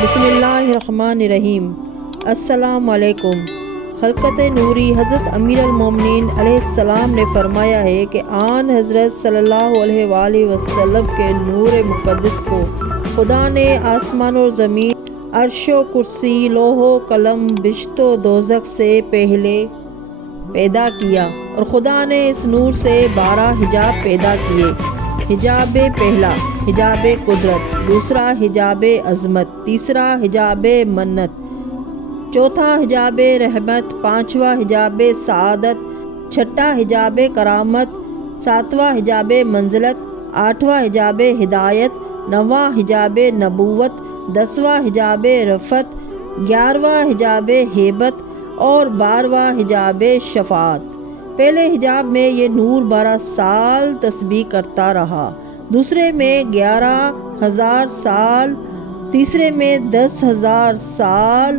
بسم اللہ الرحمن الرحیم۔ السلام علیکم۔ خلقت نوری حضرت امیر المومنین علیہ السلام نے فرمایا ہے کہ آن حضرت صلی اللہ علیہ وآلہ وسلم کے نور مقدس کو خدا نے آسمان اور زمین، عرش و کرسی، لوح و قلم، بہشت و دوزخ سے پہلے پیدا کیا، اور خدا نے اس نور سے 12 حجاب پیدا کیے۔ حجاب پہلا حجاب قدرت، دوسرا حجاب عظمت، تیسرا حجاب منت، چوتھا حجاب رحمت، پانچواں حجاب سعادت، چھٹا حجاب کرامت، ساتواں حجاب منزلت، آٹھواں حجاب ہدایت، نواں حجاب نبوت، 10واں حجاب رفعت، 11واں حجاب ہیبت اور 12واں حجاب شفاعت۔ پہلے حجاب میں یہ نور 12 سال تسبیح کرتا رہا، دوسرے میں 11,000 سال، تیسرے میں 10,000 سال،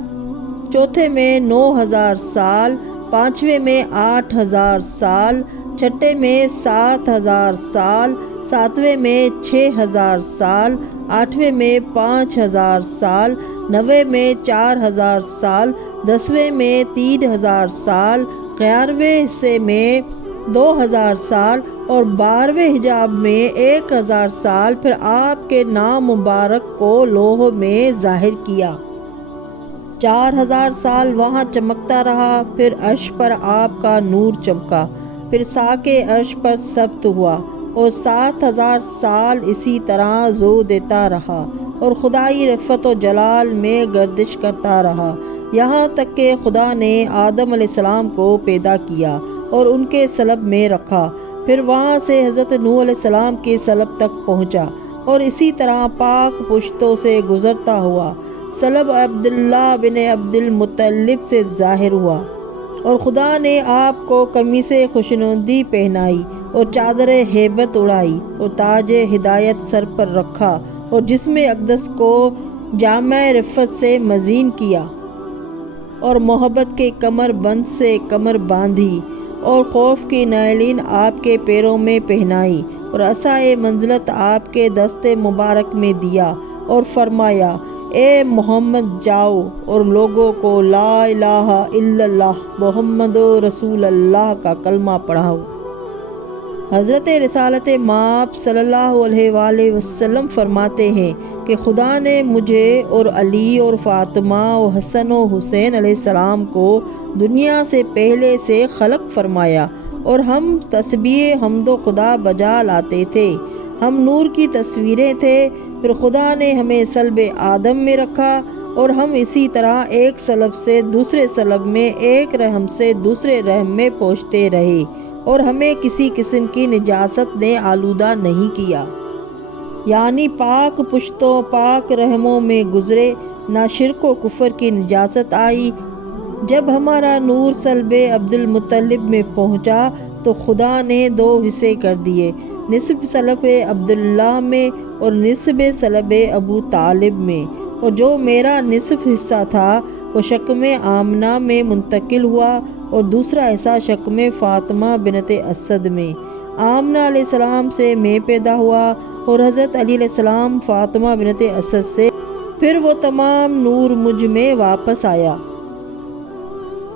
چوتھے میں 9,000 سال، پانچویں میں 8,000 سال، چھٹے میں 7,000 سال، ساتویں میں 6,000 سال، آٹھویں میں 5,000 سال، نویں میں 4,000 سال، 10ویں میں 3,000 سال، 11ویں حصے میں 2,000 سال اور 12ویں حجاب میں 1,000 سال۔ پھر آپ کے نام مبارک کو لوح میں ظاہر کیا۔ 4,000 سال وہاں چمکتا رہا، پھر عرش پر آپ کا نور چمکا، پھر ساق عرش پر ثبت ہوا، اور 7,000 سال اسی طرح زور دیتا رہا، اور خدائی رفعت و جلال میں گردش کرتا رہا، یہاں تک کہ خدا نے آدم علیہ السلام کو پیدا کیا اور ان کے صلب میں رکھا، پھر وہاں سے حضرت نوح علیہ السلام کے صلب تک پہنچا، اور اسی طرح پاک پشتوں سے گزرتا ہوا صلب عبداللہ بن عبد المطلب سے ظاہر ہوا، اور خدا نے آپ کو قمیص خوشنودی پہنائی اور چادر ہیبت اڑائی اور تاج ہدایت سر پر رکھا، اور جسم اقدس کو جامع رفعت سے مزین کیا، اور محبت کے کمر بند سے کمر باندھی، اور خوف کی نالین آپ کے پیروں میں پہنائی، اور عصائے منزلت آپ کے دست مبارک میں دیا، اور فرمایا اے محمد جاؤ اور لوگوں کو لا الہ الا اللہ محمد رسول اللہ کا کلمہ پڑھاؤ۔ حضرت رسالت مآب صلی اللہ علیہ وآلہ وسلم فرماتے ہیں کہ خدا نے مجھے اور علی اور فاطمہ اور حسن و حسین علیہ السلام کو دنیا سے پہلے سے خلق فرمایا، اور ہم تسبیح حمد و خدا بجا لاتے تھے، ہم نور کی تصویریں تھے، پھر خدا نے ہمیں صلب آدم میں رکھا، اور ہم اسی طرح ایک صلب سے دوسرے صلب میں، ایک رحم سے دوسرے رحم میں پہنچتے رہے، اور ہمیں کسی قسم کی نجاست نے آلودہ نہیں کیا، یعنی پاک پشتوں پاک رحموں میں گزرے، نہ شرک و کفر کی نجاست آئی۔ جب ہمارا نور صلب عبد المطلب میں پہنچا تو خدا نے 2 حصے کر دیے، نصف صلب عبداللہ میں اور نصف صلب ابو طالب میں، اور جو میرا نصف حصہ تھا وہ شکم آمنہ میں منتقل ہوا، اور دوسرا حصہ شکم فاطمہ بنت اسد میں۔ آمنہ علیہ السلام سے میں پیدا ہوا، اور حضرت علی علیہ السلام فاطمہ بنت اسد سے، پھر وہ تمام نور مجھ میں واپس آیا،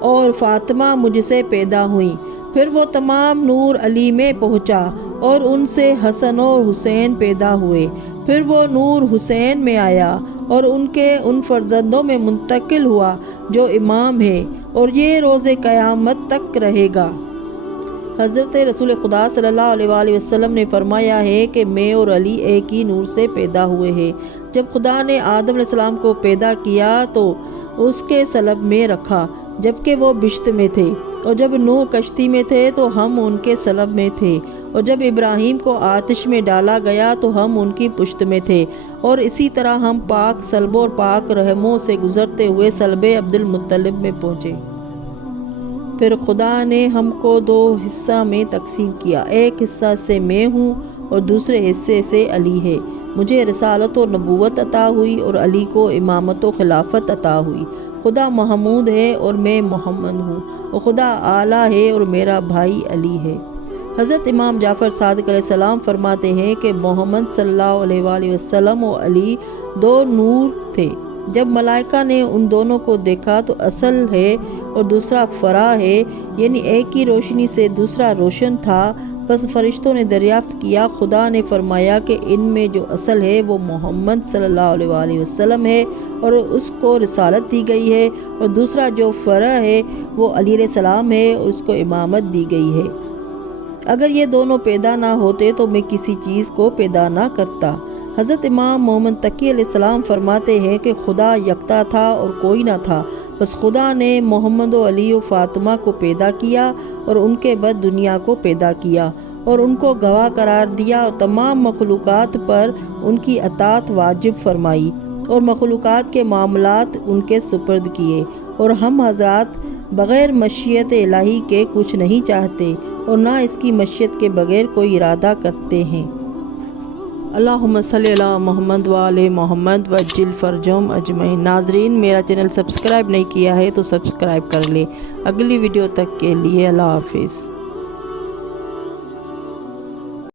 اور فاطمہ مجھ سے پیدا ہوئیں، پھر وہ تمام نور علی میں پہنچا، اور ان سے حسن اور حسین پیدا ہوئے، پھر وہ نور حسین میں آیا اور ان فرزندوں میں منتقل ہوا جو امام ہے، اور یہ روز قیامت تک رہے گا۔ حضرت رسول خدا صلی اللہ علیہ وآلہ وسلم نے فرمایا ہے کہ میں اور علی ایک ہی نور سے پیدا ہوئے ہیں۔ جب خدا نے آدم علیہ السلام کو پیدا کیا تو اس کے صلب میں رکھا جبکہ وہ بہشت میں تھے، اور جب نوح کشتی میں تھے تو ہم ان کے صلب میں تھے، اور جب ابراہیم کو آتش میں ڈالا گیا تو ہم ان کی پشت میں تھے، اور اسی طرح ہم پاک صلبوں اور پاک رحموں سے گزرتے ہوئے صلب عبد المطلب میں پہنچے۔ پھر خدا نے ہم کو 2 حصہ میں تقسیم کیا، ایک حصہ سے میں ہوں اور دوسرے حصے سے علی ہے۔ مجھے رسالت و نبوت عطا ہوئی اور علی کو امامت و خلافت عطا ہوئی۔ خدا محمود ہے اور میں محمد ہوں، اور خدا اعلیٰ ہے اور میرا بھائی علی ہے۔ حضرت امام جعفر صادق علیہ السلام فرماتے ہیں کہ محمد صلی اللہ علیہ وآلہ وسلم و علی 2 نور تھے، جب ملائکہ نے ان دونوں کو دیکھا تو اصل ہے اور دوسرا فرع ہے، یعنی ایک کی روشنی سے دوسرا روشن تھا۔ پس فرشتوں نے دریافت کیا، خدا نے فرمایا کہ ان میں جو اصل ہے وہ محمد صلی اللہ علیہ وآلہ وسلم ہے اور اس کو رسالت دی گئی ہے، اور دوسرا جو فرع ہے وہ علی علیہ السلام ہے اور اس کو امامت دی گئی ہے۔ اگر یہ دونوں پیدا نہ ہوتے تو میں کسی چیز کو پیدا نہ کرتا۔ حضرت امام محمد تقی علیہ السلام فرماتے ہیں کہ خدا یکتا تھا اور کوئی نہ تھا، بس خدا نے محمد و علی و فاطمہ کو پیدا کیا اور ان کے بعد دنیا کو پیدا کیا اور ان کو گواہ قرار دیا اور تمام مخلوقات پر ان کی اطاعت واجب فرمائی اور مخلوقات کے معاملات ان کے سپرد کیے، اور ہم حضرات بغیر مشیت الہی کے کچھ نہیں چاہتے اور نہ اس کی مشیت کے بغیر کوئی ارادہ کرتے ہیں۔ اللہم صلی علی محمد و آل محمد وعجل فرجہم اجمعین۔ ناظرین، میرا چینل سبسکرائب نہیں کیا ہے تو سبسکرائب کر لیں۔ اگلی ویڈیو تک کے لیے اللہ حافظ۔